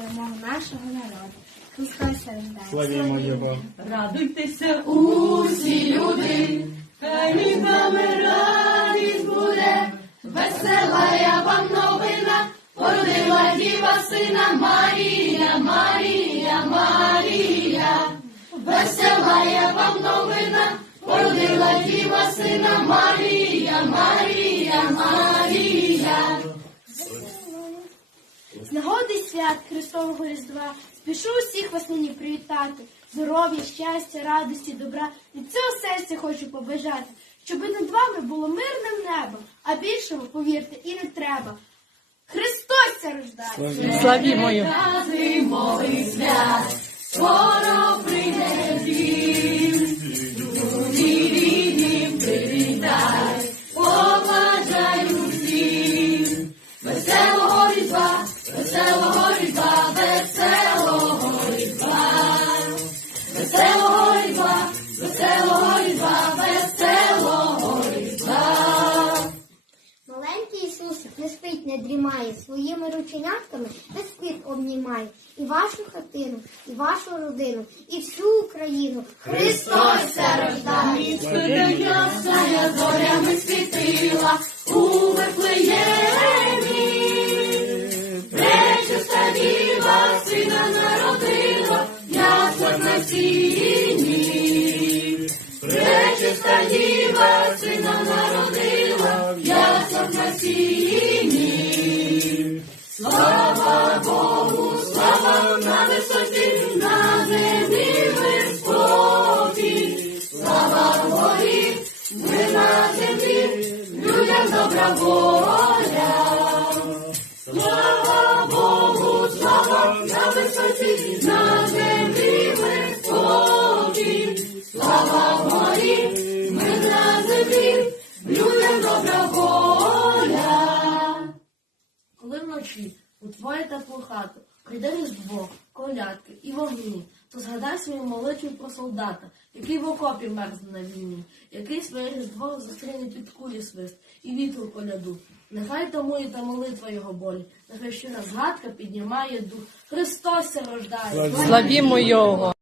перемогу нашого народу. Христос рождає. Славімо Його. Радуйтеся усі люди, хай між нами радість буде, весела я вам новина, породила діва сина Марія, Марія, Марія, весела я вам новина, породила діва сина Марія, З нагоди свят Христового Різдва спішу усіх вас нині привітати. Здоров'я, щастя, радості, добра. Від цього серця хочу побажати, щоби над вами було мирним небо, а більшого, повірте, і не треба. Христос рождає! Його. Зимовий свят, скоро веселого різдва, веселого різдва, веселого різдва, веселого різдва, веселого різдва. Маленький Ісусик не спить, не дрімає, своїми рученятками весь світ обнімає. І вашу хатину, і вашу родину, і всю Україну. Христос рождає! Зорями світила висоті, на землі спокій. Слава горі, ми на землі, людям добра воля. Слава Богу, слава на висоті, на землі спокій. Слава горі, ми на землі, людям добра. Коли вночі у твою теплу хату прийде різдво, колядки і вогні, то згадай свою молитву про солдата, який в окопі мерзне на війні, який своє різдво зустріне під кулі свист і вітру коляду. Нехай тому і та молитва його болі, нехай щира згадка піднімає дух. Христос рождає! Славімо його.